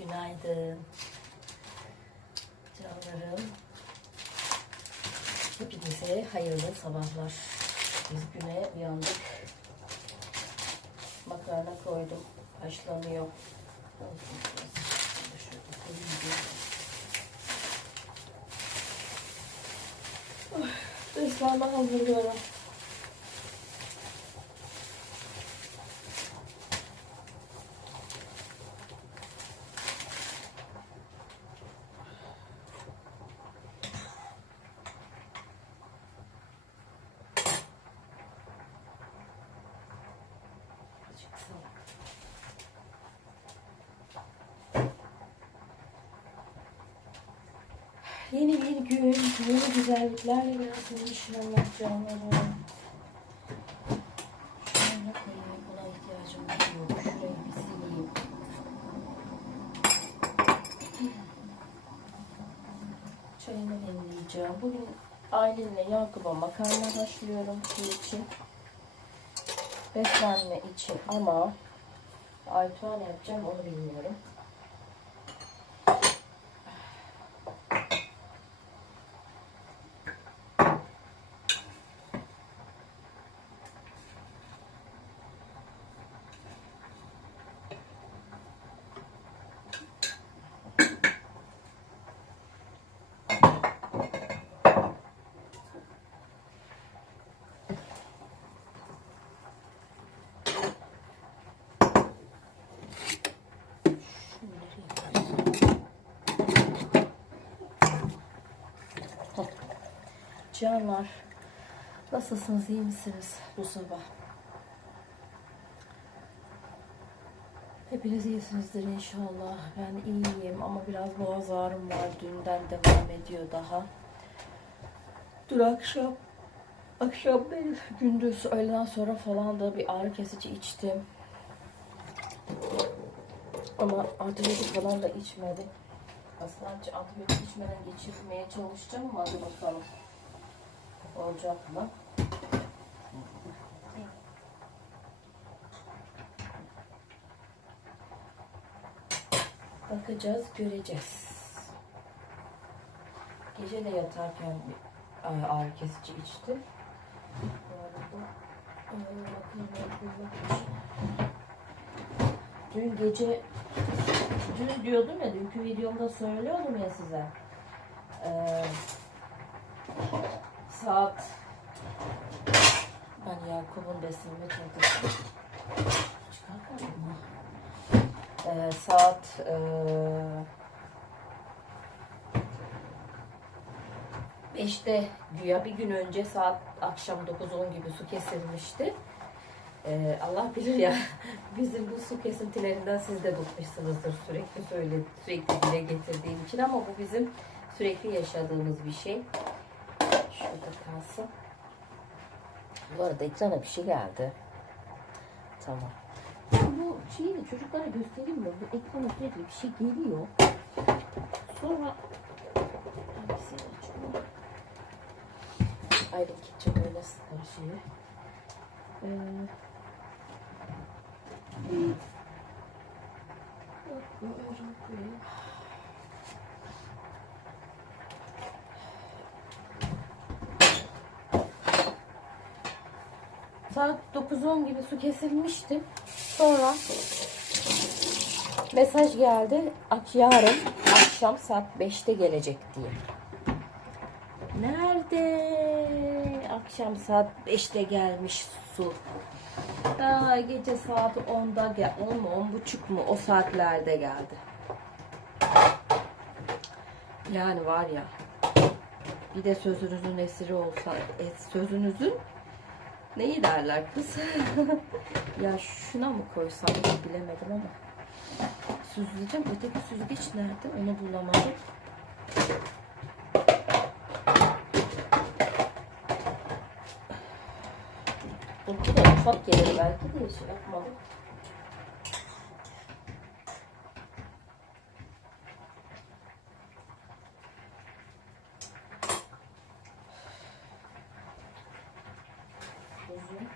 Günaydın. Canlarım. Hepinize hayırlı sabahlar. Biz güne uyandık. Makarna koydum. Haşlanıyor. Beslenme hazırlıyorum. Azıcık salak. Yeni bir gün, yeni güzelliklerle gelsin inşallah canlarım. Şöyle koyayım, buna ihtiyacım yok. Şurayı bir sileyim. Çayımı demleyeceğim. Bugün Aylin'le Yakup'a makarna haşlıyorum su için. Beslenme için ama Aytuğan yapacağım onu bilmiyorum. Canlar, nasılsınız, iyi misiniz bu sabah? Hepiniz iyisinizdir inşallah. Ben iyiyim ama biraz boğaz ağrım var. Dünden devam ediyor daha. Dün akşam, akşam değil, gündüz öğleden sonra falan da bir ağrı kesici içtim. Ama antibiyotik falan da içmedim. Aslında antibiyotik içmeden geçirmeye çalışacağım ama hadi bakalım. Olacak mı? Bakacağız, göreceğiz. Gece de yatarken e, ağrı kesici arada e. Dün gece dün diyordum ya dünkü videomda söylüyordum ya size. Ee, saat ben Yakup'un beslenme çantasını çıkartmadım mı? Ee, saat ee, 5'te güya bir gün önce saat akşam 9-10 gibi su kesilmişti. Ee, Allah bilir ya bizim bu su kesintilerinden siz de bıkmışsınızdır sürekli söyle sürekli dile getirdiğim için ama bu bizim sürekli yaşadığımız bir şey. Şurada kalsın. Bu arada ekrana bir şey geldi. Tamam. Ya bu şeyi de çocuklara göstereyim mi? Bu ekrana sürekli bir şey geliyor. Sonra hangisini açıyorum? Ayrı kitchen böyle sıkar şeyi. Ee, Saat 9-10 gibi su kesilmişti. Sonra mesaj geldi. Yarın akşam saat 5'te gelecek diye. Nerede? Akşam saat 5'te gelmiş su. Daha gece saat 10'da gel, 10 mu 10 buçuk mu o saatlerde geldi. Yani var ya bir de sözünüzün esiri olsa es- sözünüzün neyi derler kız? ya şuna mı koysam bilemedim ama süzüleceğim. Öteki süzgeç nerede? Onu bulamadım. Bununki de ufak gelir belki de hiç yapmadım. Uzun.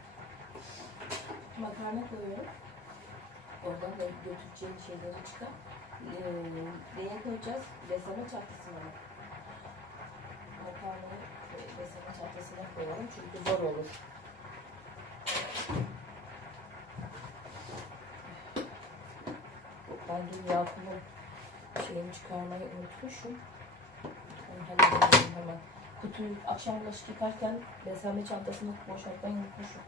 Makarna koyuyorum. Oradan da götüreceğin şeyleri çıkar. Ee, neye koyacağız? Besleme çantasına mı? Makarnayı e, besleme çantasına koyalım çünkü zor olur. Ben dün Yakup'un şeyini çıkarmayı unutmuşum. Onu halledelim hemen. Kutuyu akşam bulaşık yıkarken besleme çantasını boşaltmayı unutmuşum.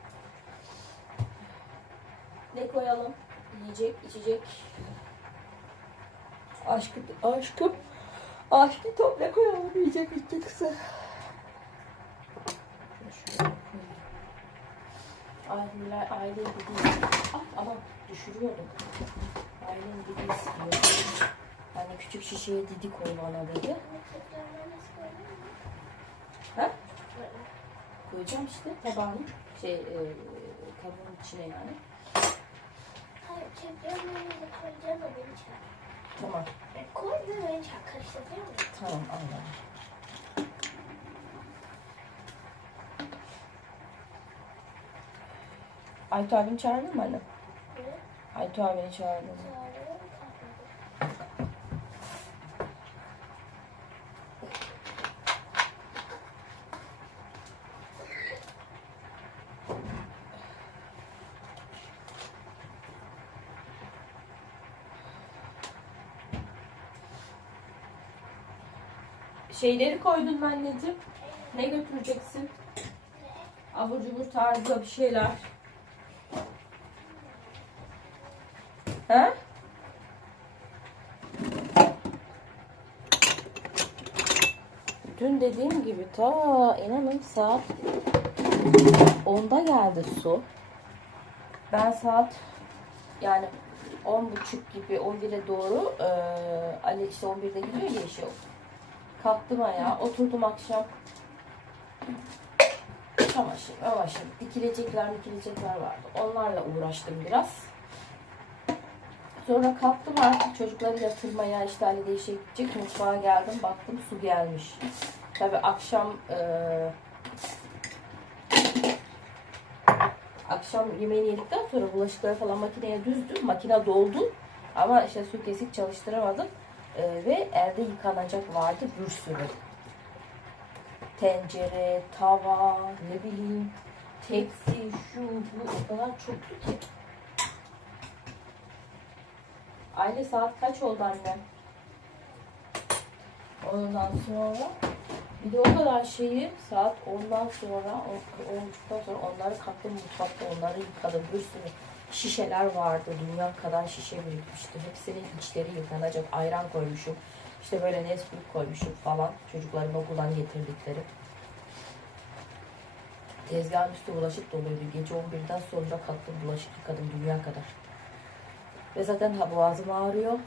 Ne koyalım? Yiyecek, içecek. Aşkım, aşkım. Aşkım top ne koyalım? Yiyecek. Şöyle koyayım. Aileler, aile dediği... Ah, aman düşürüyordum. Ailen dedi istiyor. Hani küçük şişeye didi koy bana dedi. Ha? Koyacağım işte tabağın şey e, kabın içine yani. Hayır, koyacağım da beni çağır. Tamam. Koy ve beni çağır. Karıştıracağım mı? Tamam anladım. Aytu abini çağırdın mı anne? Evet. Aytu abini çağırdım. Çağırıyorum, kalkmadı. Şeyleri koydun mu anneciğim? Ne götüreceksin? Abur cubur tarzı bir şeyler. Ha? Dün dediğim gibi ta inanın saat 10'da geldi su. Ben saat yani 10 buçuk gibi 11'e doğru e, Ali işte 11'de gidiyor ya işe. Kalktım ayağa oturdum akşam. Çamaşır, çamaşır, dikilecekler, dikilecekler vardı. Onlarla uğraştım biraz. Sonra kalktım artık çocukları yatırmaya işte Ali işe gidecek. Mutfağa geldim baktım su gelmiş. Tabii akşam eee akşam yemeğini yedikten sonra bulaşıkları falan makineye düzdüm. Makine doldu. Ama işte su kesik çalıştıramadım. Eee, ve elde yıkanacak vardı bir sürü. Tencere, tava, ne bileyim, tepsi, şu, bu o kadar çoktu ki. Aile saat kaç oldu anne? Ondan sonra bir de o kadar şeyi saat 10'dan sonra, 10.30'dan sonra onları kalktım mutfakta onları yıkadım. Bir sürü şişeler vardı. Dünya kadar şişe birikmişti. Hepsinin içleri yıkanacak. Ayran koymuşum. İşte böyle Nesquik koymuşum falan. Çocukların okuldan getirdikleri. Tezgahın üstü bulaşık doluydu. Gece 11'den sonra kalktım bulaşık yıkadım dünya kadar. Ve zaten boğazım ağrıyor.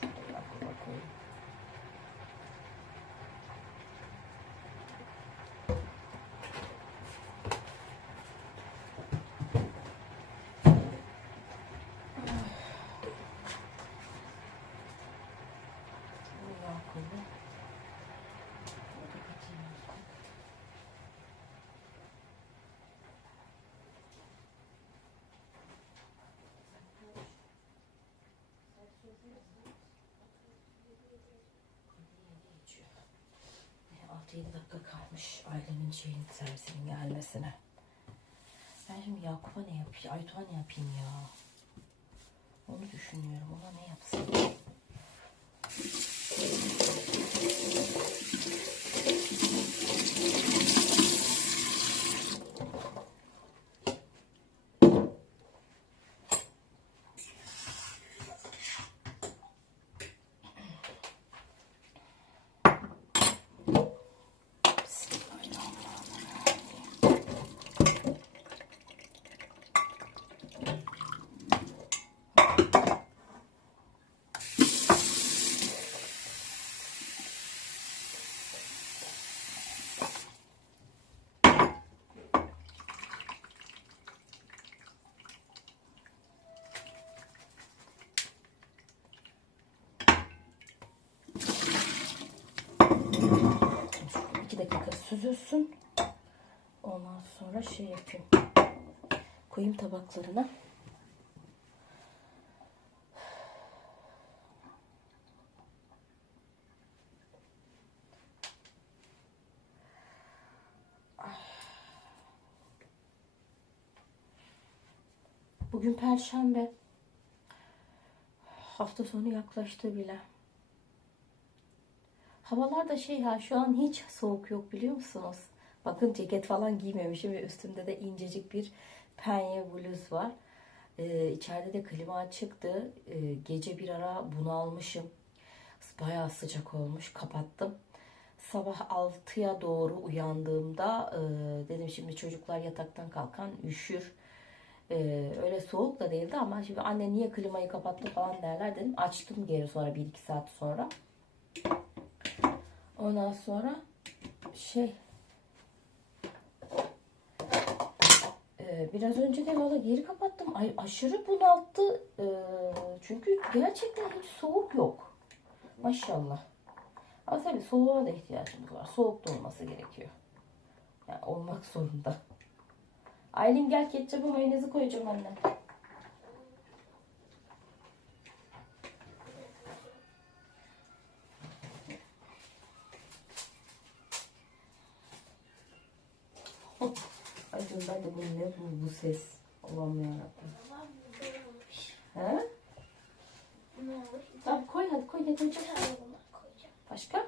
Şöyle aklıma koyayım. Şöyle aklıma. Kapatayım. geçiyor. 6-7 dakika kalmış ailenin şeyin servisinin gelmesine. Ben şimdi Yakup'a ne yapayım? Aytuğ'a ne yapayım ya? Onu düşünüyorum. Ona ne yapsam? Bismillahirrahmanirrahim. dakika süzülsün. Ondan sonra şey yapayım. Koyayım tabaklarına. Bugün Perşembe. Hafta sonu yaklaştı bile. Havalar da şey ha şu an hiç soğuk yok biliyor musunuz? Bakın ceket falan giymemişim ve üstümde de incecik bir penye bluz var. Ee, içeride de klima açıktı. Ee, gece bir ara bunalmışım. Bayağı sıcak olmuş. Kapattım. Sabah 6'ya doğru uyandığımda e, dedim şimdi çocuklar yataktan kalkan üşür. Ee, öyle soğuk da değildi ama şimdi anne niye klimayı kapattı falan derler dedim. Açtım geri sonra 1-2 saat sonra. Ondan sonra şey Ee, biraz önce de valla geri kapattım. Ay aşırı bunalttı. Ee, çünkü gerçekten hiç soğuk yok. Maşallah. Ama tabii soğuğa da ihtiyacımız var. Soğuk da olması gerekiyor. Yani olmak zorunda. Aylin gel ketçapı mayonezi koyacağım anne. Ay dur ben de bu ne bu, bu ses. Allah'ım yarabbim. He? Ne? Tamam koy hadi koy ne koyacağım. Başka?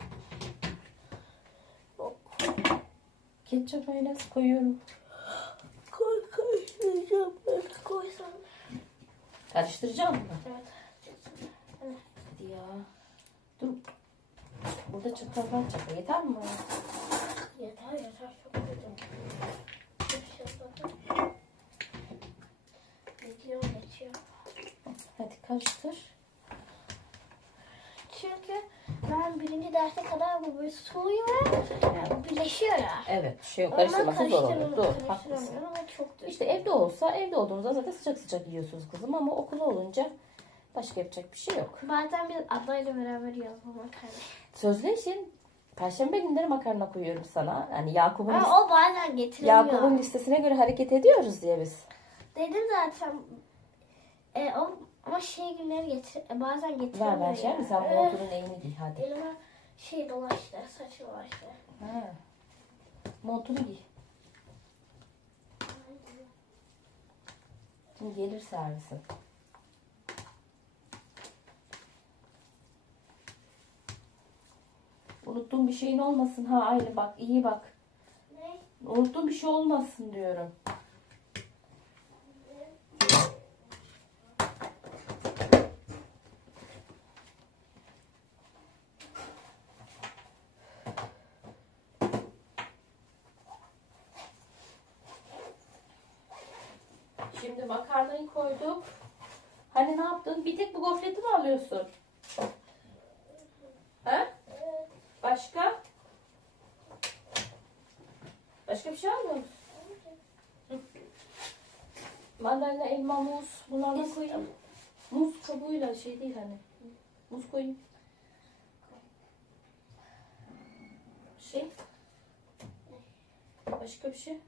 Ketçap mayonez koyuyorum. Koy koyacağım. Koysam. Karıştıracağım mı? Evet. Hadi ya. Dur. Burada çatal var çatal. Yeter mi? Yeter yeter çok koydum. Bir şey bakın. Geçiyor geçiyor. Karıştır. Çünkü ben birinci derse kadar bu böyle soğuyor ve birleşiyor ya. Evet. Şey yok. Karıştırması zor karıştıramıyorum, Doğru. Haklısın. İşte evde olsa evde olduğunuzda zaten sıcak sıcak yiyorsunuz kızım ama okulda olunca başka yapacak bir şey yok. Bazen biz ablayla beraber yiyoruz bu makarnayı. Sözleşin. Perşembe günleri makarna koyuyorum sana. Yani Yakup'un lis- Ama o bazen getiremiyor. Yakup'un listesine göre hareket ediyoruz diye biz. Dedim zaten. E, o, ama şey günleri getir, e, bazen Ver getiremiyor. ben şey mi? Sen Eh, montunu neyini giy hadi. Elime şey dolaştı, saçı dolaştı. Ha. Montunu giy. Şimdi gelir servisin. Unuttuğum bir şeyin olmasın ha Aylin bak iyi bak. Ne? Unuttuğum bir şey olmasın diyorum. Şimdi makarnayı koyduk. Hani ne yaptın? Bir tek bu gofreti mi alıyorsun? He? Başka? Başka bir şey almıyor musun? Mandalina, elma, muz. Bunlardan koyayım. Muz kabuğuyla şey değil hani. Muz koyayım. Şey. Başka bir şey.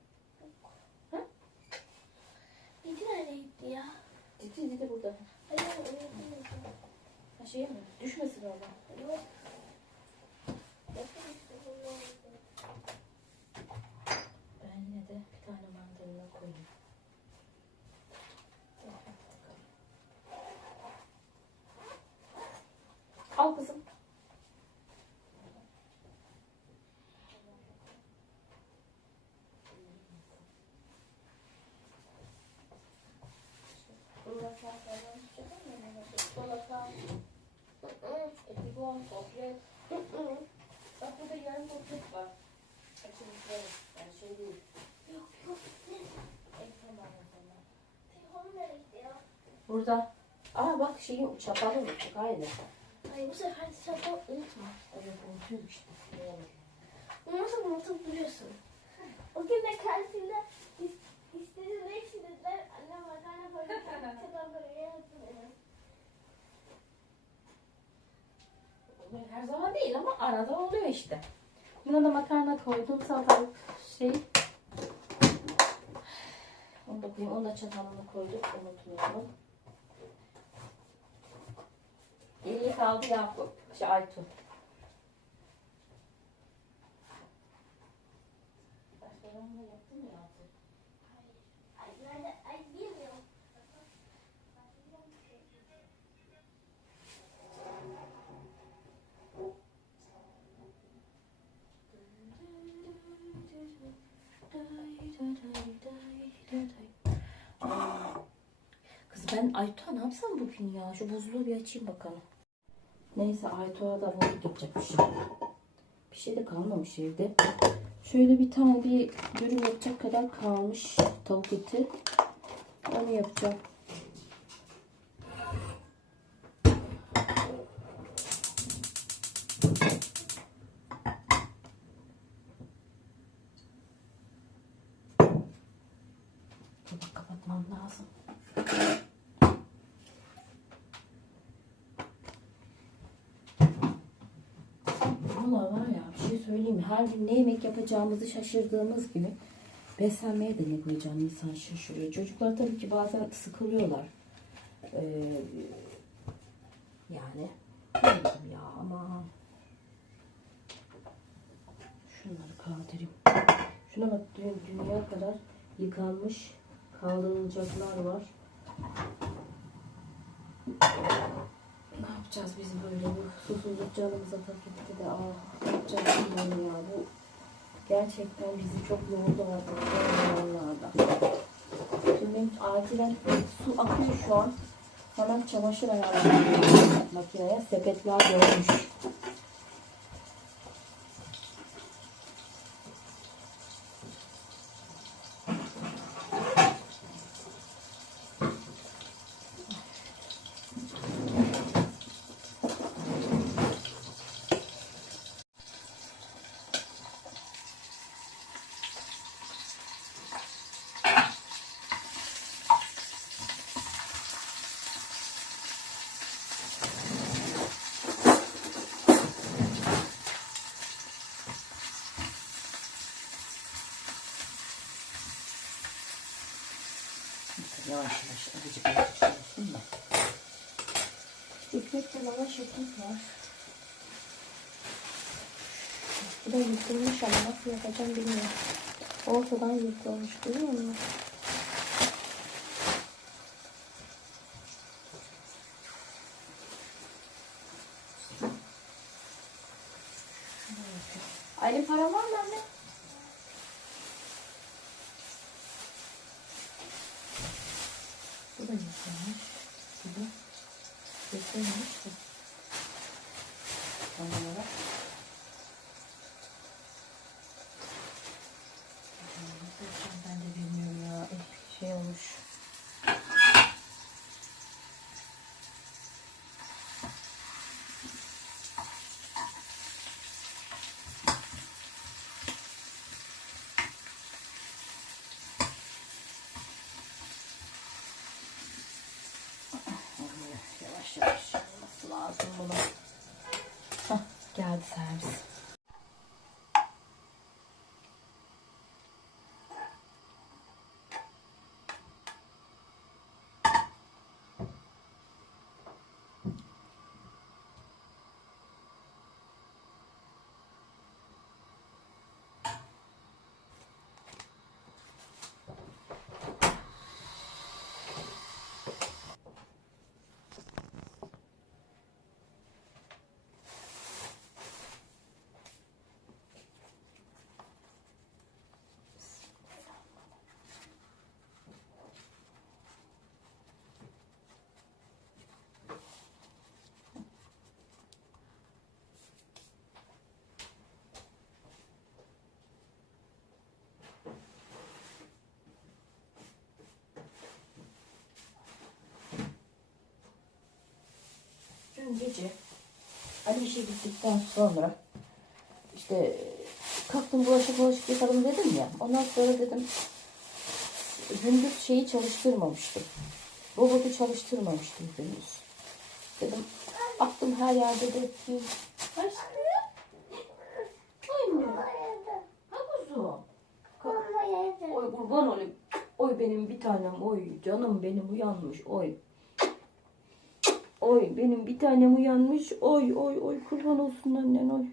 Bir nereye gitti ya? Ciddi ciddi burada. Hayır, hayır, hayır. Ha şey mi? Düşmesin orada. Yok. Ben yine de bir tane mandalina koyayım. Al kızım. Kruvasan falan çıkar mı? Çikolata, etigon, gofret. Bak burada yarım gofret var. Açılmışları. Yani şey değil. Yok, yok. Ne? Ekran var mesela. Telefon nereye gitti ya? Burada. Aa bak şeyi çatalı unuttuk aynı. Ay bu sefer telefon unutma. Evet unutuyorum işte. Bunu nasıl unutup duruyorsun? O gün de is- istediğin ne için dediler. Annem makarna koydu. Çatal böyle yaptı benim. Her zaman değil ama arada oluyor işte. Buna da makarna koydum. Salatalık şey. Onu da koyayım. Onu da çatalını koyduk. Unutmayalım. İyi kaldı Yakup. Şey Aytun. Kız ben Aytuğa ne yapsam bugün ya? Şu buzluğu bir açayım bakalım. Neyse Aytuğa da balık yapacak bir şey. Bir şey de kalmamış evde. Şöyle bir tane bir dürüm yapacak kadar kalmış tavuk eti. Onu yapacağım. Tabak kapatmam lazım. Valla var ya bir şey söyleyeyim mi? Her gün ne yemek yapacağımızı şaşırdığımız gibi beslenmeye de ne koyacağını insan şaşırıyor. Çocuklar tabii ki bazen sıkılıyorlar. Ee, yani ya ama şunları kaldırayım. Şuna bak dü- dünya kadar yıkanmış kaldırılacaklar var. Ne yapacağız biz böyle bu susuzluk canımıza tak etti de ah ne yapacağız bilmiyorum ya bu gerçekten bizi çok yordu artık zamanlarda. Şimdi acilen su akıyor şu an. Hemen çamaşır ayarlamam makineye sepetler dolmuş. Yavaş yavaş azıcık azıcık olsun da. Ekmekle lavaş ekmek var. Bu da yıkılmış ama nasıl yapacağım bilmiyorum. Ortadan yıkılmış görüyor musun? Aylin param var mı anne? Bu da yıkılmış. Bu da yıkılmış da. Tam olarak. Nasıl yapacağım ben de bilmiyorum ya. Eh, Şey olmuş. Yavaş yavaş olması lazım bunu. Hah, geldi servis. gece Ali işe gittikten sonra işte kalktım bulaşık bulaşık yıkadım dedim ya. Ondan sonra dedim gündüz şeyi çalıştırmamıştım. Robotu çalıştırmamıştım gündüz. Dedim aklım her yerde de ki Oy kurban olayım. Oy benim bir tanem oy canım benim uyanmış oy. Oy benim bir tanem uyanmış oy oy oy kurban olsun annen oy.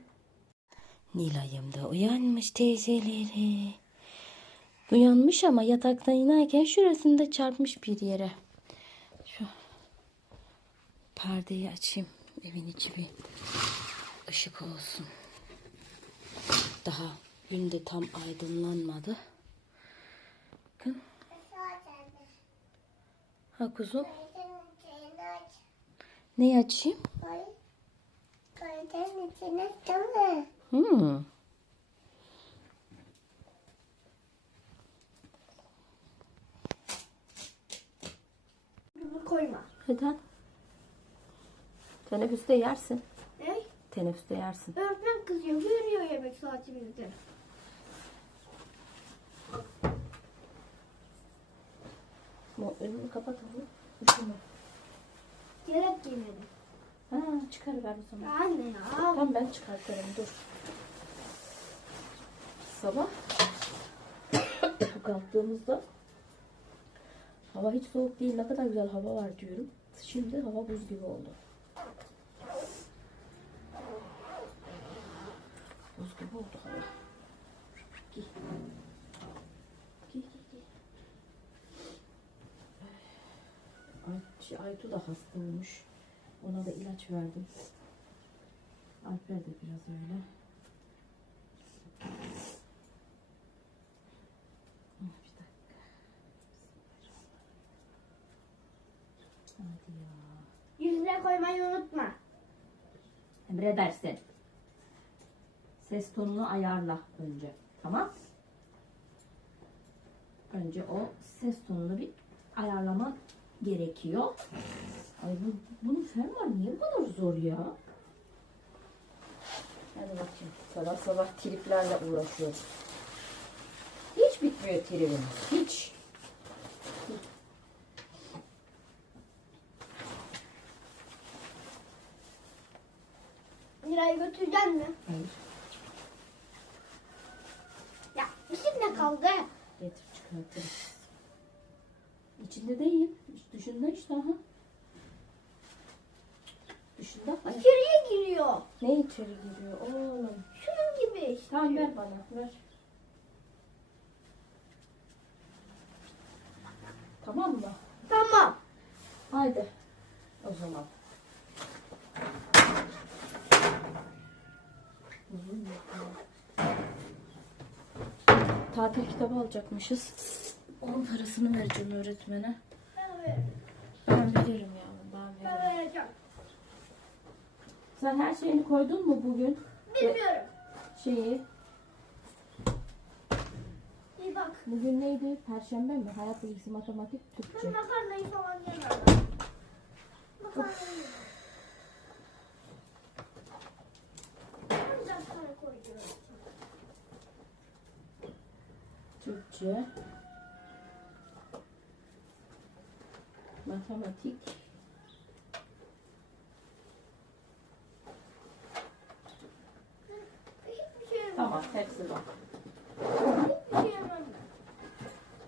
Nilay'ım da uyanmış teyzeleri. Uyanmış ama yataktan inerken şurasında çarpmış bir yere. Şu perdeyi açayım. Evin içi bir ışık olsun. Daha gün de tam aydınlanmadı. Bakın. Ha kuzum. Neyi açayım? Hmm. Bunu koyma. Neden? Teneffüste yersin. Ne? Teneffüste yersin. Öğretmen kızıyor. Veriyor yemek saatimizde. Önünü kapat oğlum. Üşüme. Gerek yemedim. Ha, çıkarıver o zaman. Anne ya. Tamam ben çıkartırım dur. Sabah kalktığımızda hava hiç soğuk değil ne kadar güzel hava var diyorum. Şimdi hava buz gibi oldu. Buz gibi oldu hava. Giy giy giy. Şey, Aytu da hasta olmuş. Ona da ilaç verdim. Alper de biraz öyle. Ah, Bir dakika. Hadi ya. Yüzüne koymayı unutma. Emredersin. Ses tonunu ayarla önce. Tamam? Önce o ses tonunu bir ayarlaman gerekiyor. Ay bu, bunun fermuarı niye bu kadar zor ya? Hadi bakayım. Sabah sabah triplerle uğraşıyoruz. Hiç bitmiyor tribimiz. Hiç. Miray'ı götüreceksin mi? Hayır. Ya içinde kaldı. Getir çıkartırım. İçinde değil. Dışında işte aha. Dışında. İçeriye giriyor. Ne içeri giriyor oğlum? Şunun gibi işte. Tamam ver bana ver. Tamam mı? Tamam. Haydi. O zaman. Tatil kitabı alacakmışız. Onun parasını vereceğim öğretmene. Ben. Ben veririm yavrum ben Ben vereceğim. Sen her şeyini koydun mu bugün? Bilmiyorum. Şeyi. İyi bak. Bugün neydi? Perşembe mi? Hayat bilgisi, matematik, Ben Türkçe. makarnayı falan yemem. Makarnayı. Ancak sana koyuyorum. Türkçe. Matematik. Tamam hepsi var.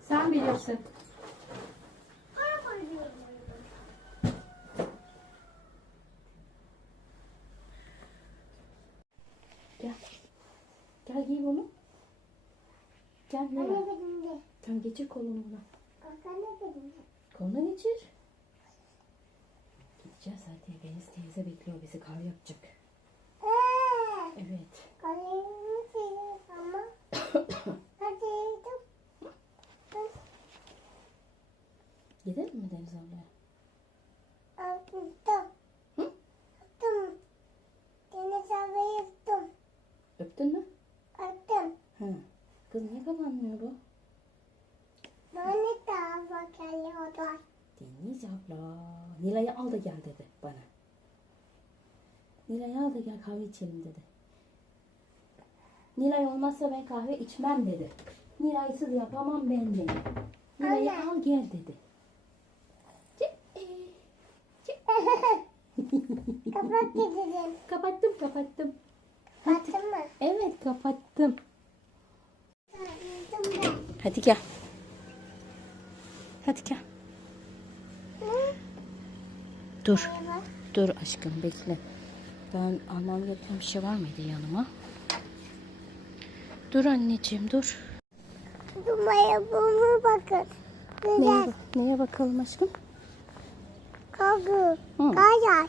Sen bilirsin. Gel. Gel giy bunu. Gel yürü. Tamam geçir kolunu buna. Koluna geçir. Gideceğiz hadi. Deniz teyze bekliyor bizi. Kahve yapacak. Evet. Gidelim mi Deniz ablaya? Hı? Öptün mü? Hı. Kız niye kapanmıyor bu? Deniz abla. Nilay'ı al da gel dedi bana. Nilay'ı al da gel kahve içelim dedi. Nilay olmazsa ben kahve içmem dedi. Nilay'sız yapamam ben dedi. Nilay'ı al gel dedi. Kapat gidelim. Kapattım kapattım. Kapattın mı? Evet kapattım. Kapattım ben. Hadi gel. Hadi gel. Dur. Dur aşkım bekle. Ben almam gereken bir şey var mıydı yanıma? Dur anneciğim dur. Dumaya bunu bakın. Neye, neye bakalım aşkım? Hı. Kayar.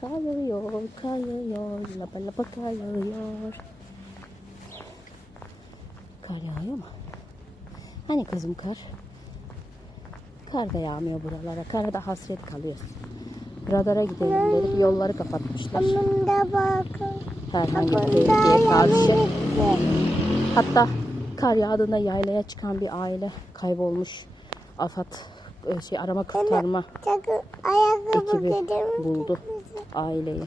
Kayıyor, kayıyor, lapa lapa kayıyor. Kar yağıyor mu? Hani kızım kar? Kar da yağmıyor buralara. Kara da hasret kalıyoruz. Radara gidelim dedik. Yolları kapatmışlar. Bir Bunda tehlikeye karşı. Hatta kar yağdığında yaylaya çıkan bir aile kaybolmuş. AFAD e, şey arama kurtarma ekibi buldu aileyi.